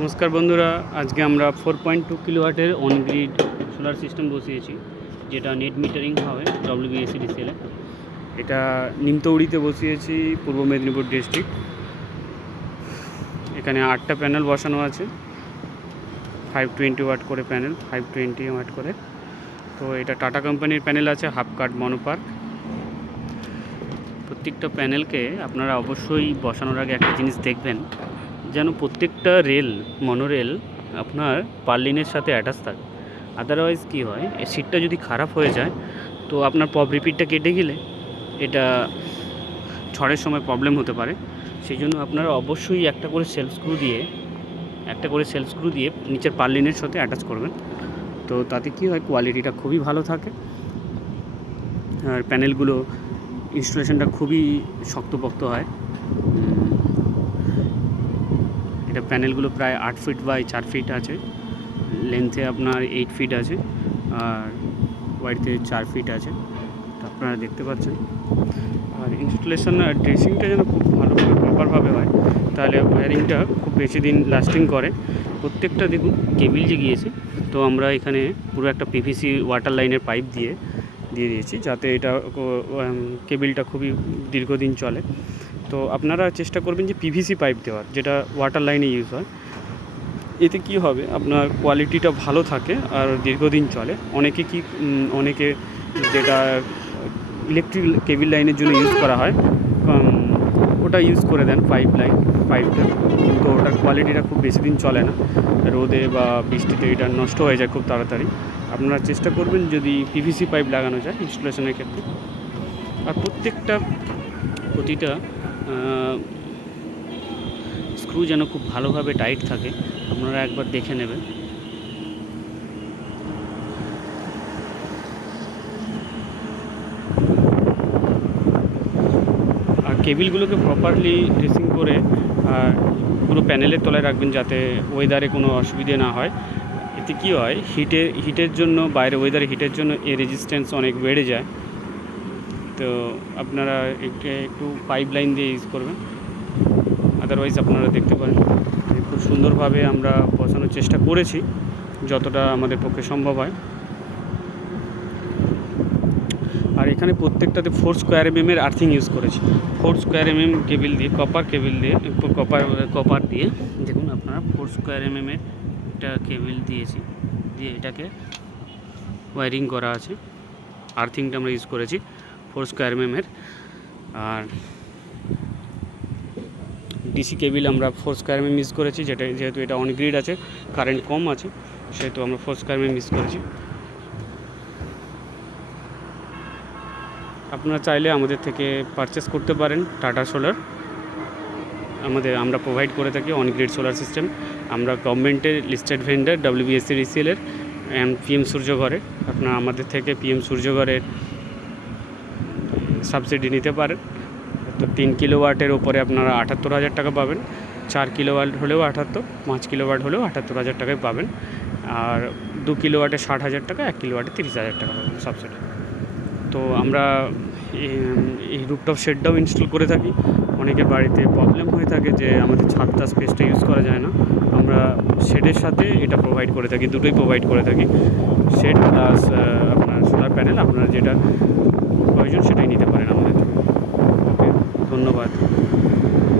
নমস্কার বন্ধুরা, আজকে আমরা 4.2 কিলোওয়াটের অন গ্রিড সোলার সিস্টেম বসিয়েছি, যেটা নেট মিটারিং হবে WBSCDCL-এ। এটা নিমতৌড়িতে বসিয়েছি, পূর্ব মেদিনীপুর ডিস্ট্রিক্ট। এখানে 8টা প্যানেল বসানো আছে, 520 ওয়াট করে প্যানেল, 520 ওয়াট করে। তো এটা টাটা কোম্পানির প্যানেল আছে, হাফ কাট মনোপার্ক। প্রত্যেকটা প্যানেলকে আপনারা অবশ্যই বসানোর আগে একটা জিনিস দেখবেন, যেন প্রত্যেকটা মনোরেল আপনার পার্লিনের সাথে অ্যাটাচ থাকে। আদারওয়াইজ কী হয়, এই সিটটা যদি খারাপ হয়ে যায় তো আপনার পপ রিপিটটা কেটে গেলে এটা ঝড়ের সময় প্রবলেম হতে পারে। সেই জন্য আপনারা অবশ্যই একটা করে সেলফ স্ক্রু দিয়ে নিচের পার্লিনের সাথে অ্যাটাচ করবেন। তো তাতে কী হয়, কোয়ালিটিটা খুবই ভালো থাকে, আর প্যানেলগুলো ইনস্টলেশনটা খুবই শক্তপোক্ত হয়। এটা প্যানেলগুলো প্রায় 8 ফিট বাই 4 ফিট আছে, লেন্থে আপনার 8 ফিট আছে, আর ওয়াইডতে 4 ফিট আছে। তো আপনারা দেখতে পাচ্ছেন। আর ইনস্টলেশন আর ড্রেসিংটা যেন খুব ভালোভাবে প্রপারভাবে হয়, তাহলে ওয়্যারিংটা খুব বেশি দিন লাস্টিং করে। প্রত্যেকটা দেখুন কেবিল যে গিয়েছে, তো আমরা এখানে পুরো একটা PVC ওয়াটার লাইনের পাইপ দিয়ে দিয়েছি, যাতে এটা কেবিলটা খুবই দীর্ঘদিন চলে। তো আপনারা চেষ্টা করবেন যে PVC পাইপ দেওয়ার, যেটা ওয়াটার লাইনে ইউজ হয়। এতে কি হবে, আপনার কোয়ালিটিটা ভালো থাকে আর দীর্ঘদিন চলে। অনেকে যেটা ইলেকট্রিক কেবিল লাইনের জন্য ইউজ করা হয়, ওটা ইউজ করে দেন পাইপটা। তো ওটার কোয়ালিটিটা খুব বেশি দিন চলে না, রোদে বা বৃষ্টিতে এটা নষ্ট হয়ে যায় খুব তাড়াতাড়ি। আপনারা চেষ্টা করবেন যদি PVC পাইপ লাগানো যায় ইনস্টলেশনের ক্ষেত্রে। আর প্রতিটা স্ক্রু যেন খুব ভালোভাবে টাইট থাকে, আপনারা একবার দেখে নেবেন। আর কেবিলগুলোকে প্রপারলি ড্রেসিং করে পুরো প্যানেলের তলায় রাখবেন, যাতে ওয়েদারে কোনো অসুবিধে না হয়। এতে কী হয়, হিটের জন্য, বাইরে ওয়েদারে হিটের জন্য এর রেজিস্ট্যান্স অনেক বেড়ে যায়। তো আপনারা একটু পাইপ লাইন দিয়ে ইউজ করবেন। আদারওয়াইজ আপনারা দেখতে পারেন খুব সুন্দরভাবে আমরা বসানোর চেষ্টা করেছি, যতটা আমাদের পক্ষে সম্ভব হয়। আর এখানে প্রত্যেকটাতে 4 স্কোয়ার mm আর্থিং ইউজ করেছি। 4 স্কোয়ার mm কেবিল দিয়ে, কপার দিয়ে দেখুন আপনারা 4 স্কোয়ার mm একটা কেবিল দিয়ে এটাকে ওয়্যারিং করা আছে। আর্থিংটা আমরা ইউজ করেছি 4 স্কোয়ার mm। আর ডিসি কেবিল আমরা 4 স্কোয়ার mm ইউজ করেছি, যেহেতু এটা অন গ্রিড আছে, কারেন্ট কম আছে, সেহেতু আমরা 4 স্কোয়ার mm ইউজ করেছি। আপনারা চাইলে আমাদের থেকে পারচেস করতে পারেন টাটা সোলার। আমরা প্রোভাইড করে থাকি অন গ্রিড সোলার সিস্টেম। আমরা গভর্নমেন্টের লিস্টেড ভেন্ডার WBSCDCL-এর অ্যান্ড PM সূর্যঘরের। আপনারা আমাদের থেকে PM সূর্যঘরের সাবসিডি নিতে পারেন। তো 3 কিলোওয়াটের ওপরে আপনারা 78,000 টাকা পাবেন। 4 কিলোওয়াট হলেও 78, 5 কিলোওয়াট হলেও 78,000 টাকায় পাবেন। আর 2 কিলোওয়াটে 60,000 টাকা, 1 কিলোওয়াটে 30,000 টাকা পাবেন সাবসিডি। তো আমরা এই রুফটপ শেডটাও ইনস্টল করে থাকি। অনেকের বাড়িতে প্রবলেম হয়ে থাকে যে আমাদের ছাদটা স্পেসটা ইউজ করা যায় না, আমরা শেডের সাথে এটা প্রোভাইড করে থাকি, দুটোই প্রোভাইড করে থাকি, শেড প্লাস আপনার সোলার প্যানেল। আপনার যেটা প্রয়োজন সেটাই নিতে পারেন আমাদের থেকে। ওকে, ধন্যবাদ।